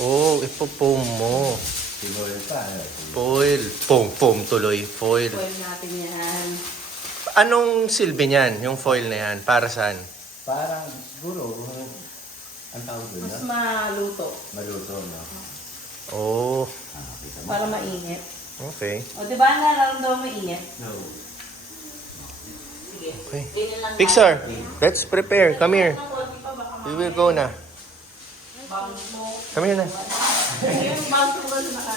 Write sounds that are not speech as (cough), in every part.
Oh, ipo-foam mo. Siguro pa. ano, Foil. Foam, foam tuloy. Foil. Foil natin yan. Anong silbi niyan, yung foil na yan? Para saan? Parang siguro, ang tawag doon Mas na? maluto. Maluto, no? Oh, Ah, kita mo. Para mainit. okay. O, di ba nararamdaman mainit? No. Sige. Okay. Ganyan lang Pixar, let's prepare. Come here. Pa, We will go na. Come here na. Yung bang smoke na naka...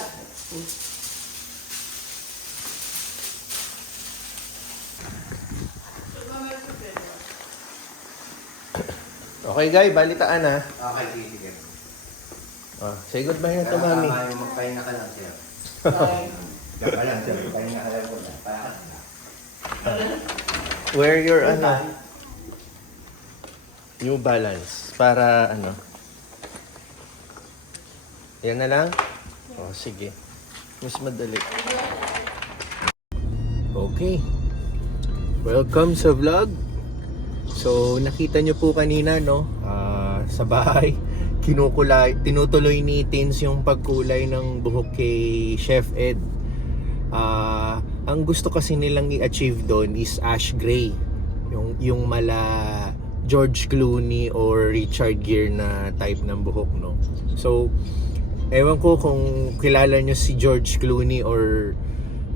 Okay, guy, balitaan na. Okay, sige, sige. Oh, say goodbye na to, mami. tama yung magpahinga ka lang, sir. (laughs) Diyan ka lang, sir. Magpahinga ka lang po Wear your, ano, New Balance. Para, ano. Yan na lang? Oh, sige. Mas madali. Okay. Welcome sa vlog. So, nakita nyo po kanina, no? Ah, sa bahay, (laughs) kinukulay, tinutuloy ni Tins yung pagkulay ng buhok kay Chef Ed. Ah, ang gusto kasi nilang i-achieve doon is ash gray. Yung yung mala George Clooney or Richard Gere na type ng buhok, no. So, ewan ko kung kilala nyo si George Clooney or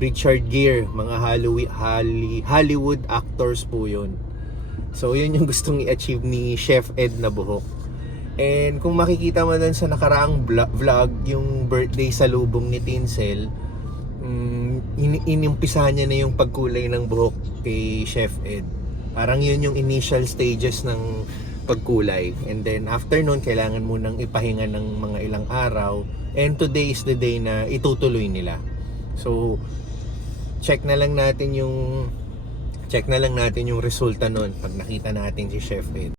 Richard Gere, mga Hollywood, actors po yun. So, yun yung gustong i-achieve ni Chef Ed na buhok. And kung makikita mo dun sa nakaraang vlog, vlog yung birthday sa lubong ni Tinsel, mm, in- inimpisahan niya na yung pagkulay ng buhok kay Chef Ed. Parang yun yung initial stages ng pagkulay. And then after nun, kailangan mo nang ipahinga ng mga ilang araw. And today is the day na itutuloy nila. So, check na lang natin yung check na lang natin yung resulta nun pag nakita natin si Chef Ed.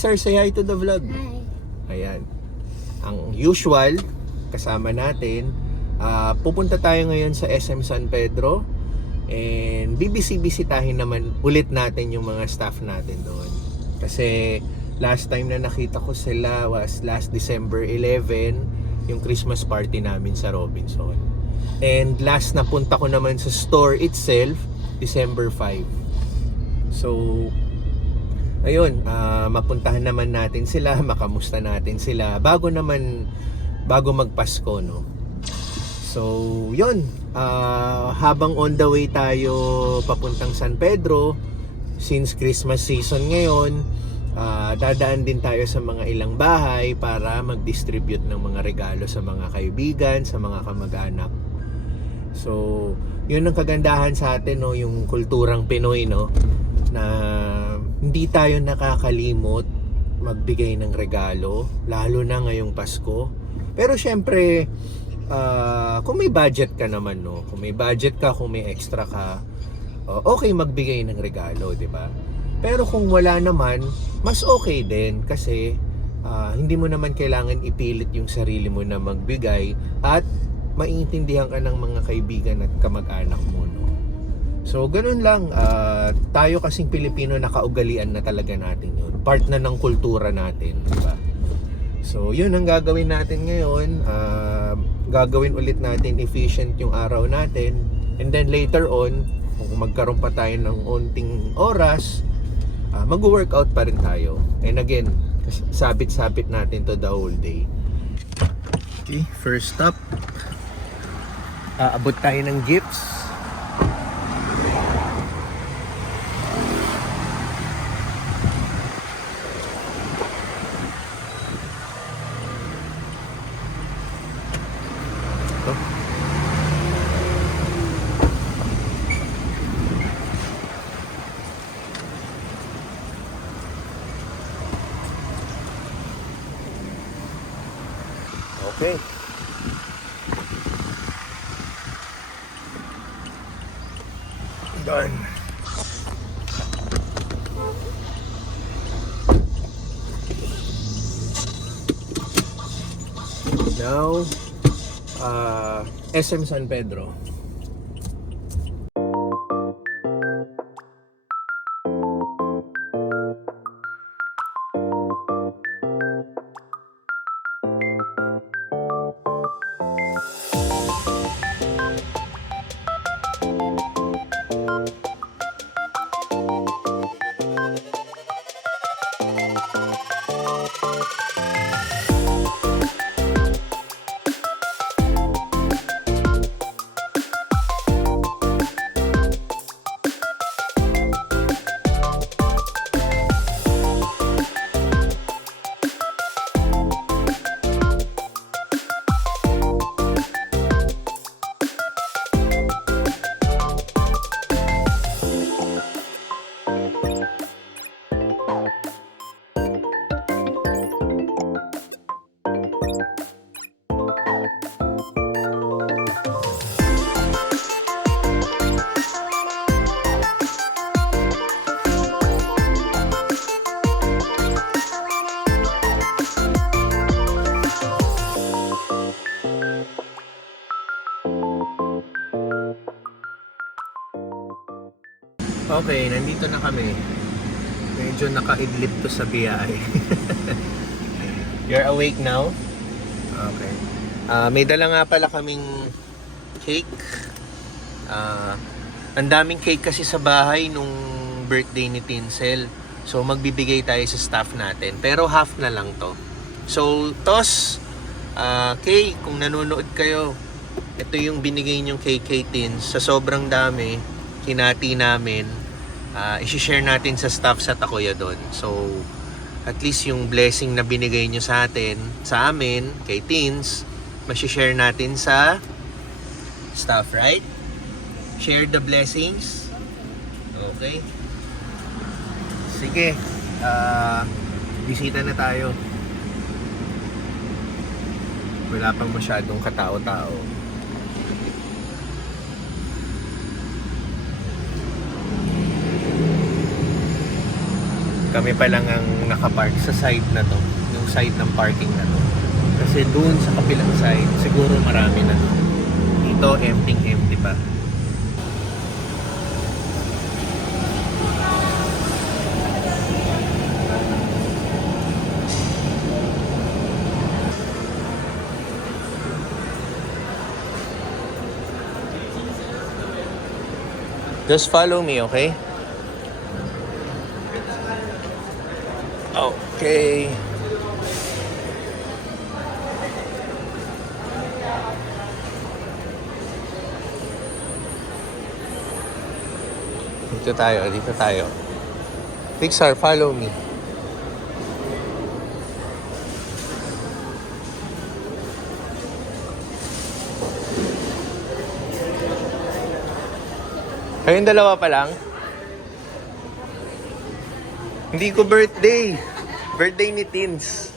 Pixar, say hi to the vlog. Ayan. Ang usual, kasama natin, ah, pupunta tayo ngayon sa SM San Pedro and bibisi-bisitahin naman ulit natin yung mga staff natin doon. Kasi last time na nakita ko sila was last December 11, yung Christmas party namin sa Robinson. And last na punta ko naman sa store itself, December 5. So, ayun, ah, mapuntahan naman natin sila, (laughs) makamusta natin sila bago naman bago magpasko, no. So, yun. ah, habang on the way tayo papuntang San Pedro, since Christmas season ngayon, ah, dadaan din tayo sa mga ilang bahay para mag-distribute ng mga regalo sa mga kaibigan, sa mga kamag-anak. So, yun ang kagandahan sa atin, no, yung kulturang Pinoy, no, na hindi tayo nakakalimot magbigay ng regalo, lalo na ngayong Pasko. Pero syempre, ah, kung may budget ka naman, no, kung may budget ka, kung may extra ka, oh, okay magbigay ng regalo, 'di ba? Pero kung wala naman, mas okay din kasi ah, hindi mo naman kailangan ipilit yung sarili mo na magbigay at maintindihan ka ng mga kaibigan at kamag-anak mo, no. So, ganun lang. ah, tayo kasing Pilipino, nakaugalian na talaga natin yun. Part na ng kultura natin, di ba? So, yun ang gagawin natin ngayon. Ah, gagawin ulit natin efficient yung araw natin. And then later on, kung magkaroon pa tayo ng onting oras, ah, mag-workout pa rin tayo. And again, sabit-sabit natin to the whole day. Okay, first stop. Aabot tayo ng gifts. Okay. Done. Now, uh, SM San Pedro. Okay, nandito na kami. Medyo nakaidlip to sa biyahe. (laughs) You're awake now? Okay. Ah, may dala nga pala kaming cake. Ah, ang daming cake kasi sa bahay nung birthday ni Tinsel. So magbibigay tayo sa staff natin. Pero half na lang to. So, Tos, ah, Kay, kung nanonood kayo, ito yung binigay niyong kay Kay Tins. Sa sobrang dami, kinati namin. Ah isi-share natin sa staff sa Takoya doon. So, at least yung blessing na binigay nyo sa atin, sa amin, kay Teens, share natin sa staff, right? Share the blessings. Okay. Sige. ah bisita na tayo. Wala pang masyadong katao-tao. Kami pa lang ang nakapark sa side na to yung side ng parking na to. Kasi doon sa kapilang side siguro marami na. Dito empty empty pa. Just follow me, okay? Okay. Dito tayo, dito tayo. Pixar, follow me. Kayong dalawa pa lang? Hindi ko birthday. Birthday ni Teens.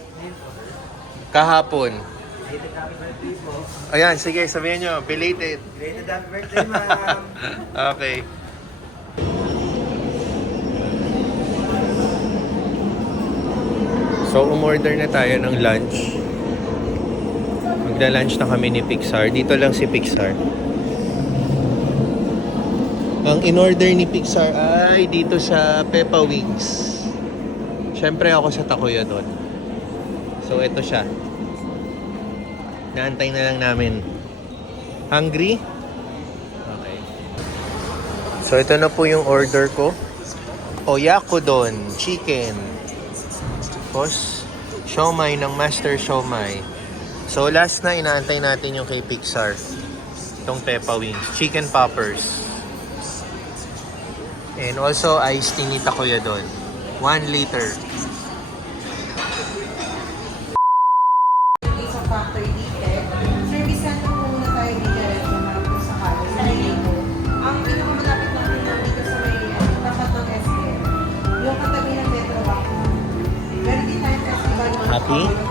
Kahapon. Belated happy birthday po. Ayan, sige, sabihin nyo. Belated. Belated happy birthday, ma'am. (laughs) okay. So, umorder na tayo ng lunch. Magla-lunch na kami ni Pixar. Dito lang si Pixar. Ang in-order ni Pixar ay dito sa Peppa Wings. Siyempre ako sa Takoya doon. So, ito siya. Naantay na lang namin. Hungry? Okay. So, ito na po yung order ko. Oyakodon, chicken. Tapos, siomay ng Master Siomay. So, last na, inaantay natin yung kay Pixar. Itong Peppa Wings. Chicken poppers. And also, iced tea ni Takoya doon. 1 liter. sa factory ticket, service center muna tayo dito diretso na kung sakali sa Lego. Ang pinakamalapit natin na dito sa may ano, tapat ng SM. Yung katabi ng Metro Bank. Meron din tayong festival. Happy?